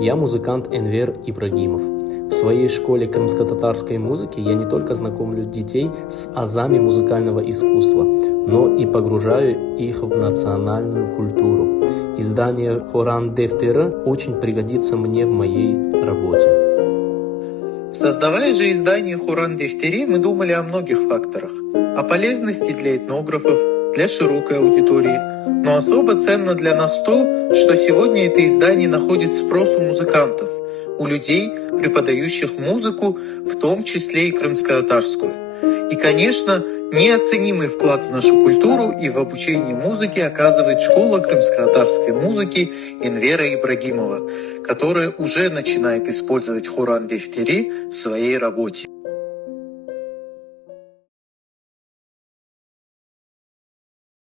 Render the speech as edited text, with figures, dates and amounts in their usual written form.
Я музыкант Энвер Ибрагимов. В своей школе крымско-татарской музыки я не только знакомлю детей с азами музыкального искусства, но и погружаю их в национальную культуру. Издание «Хоран Дефтери» очень пригодится мне в моей работе. Создавая же издание «Хоран Дефтери», мы думали о многих факторах. О полезности для этнографов, для широкой аудитории. Но особо ценно для нас то, что сегодня это издание находит спрос у музыкантов, у людей, преподающих музыку, в том числе и крымско-татарскую. И, конечно, неоценимый вклад в нашу культуру и в обучение музыке оказывает школа крымско-татарской музыки Энвера Ибрагимова, которая уже начинает использовать «Хоран Дефтери» в своей работе.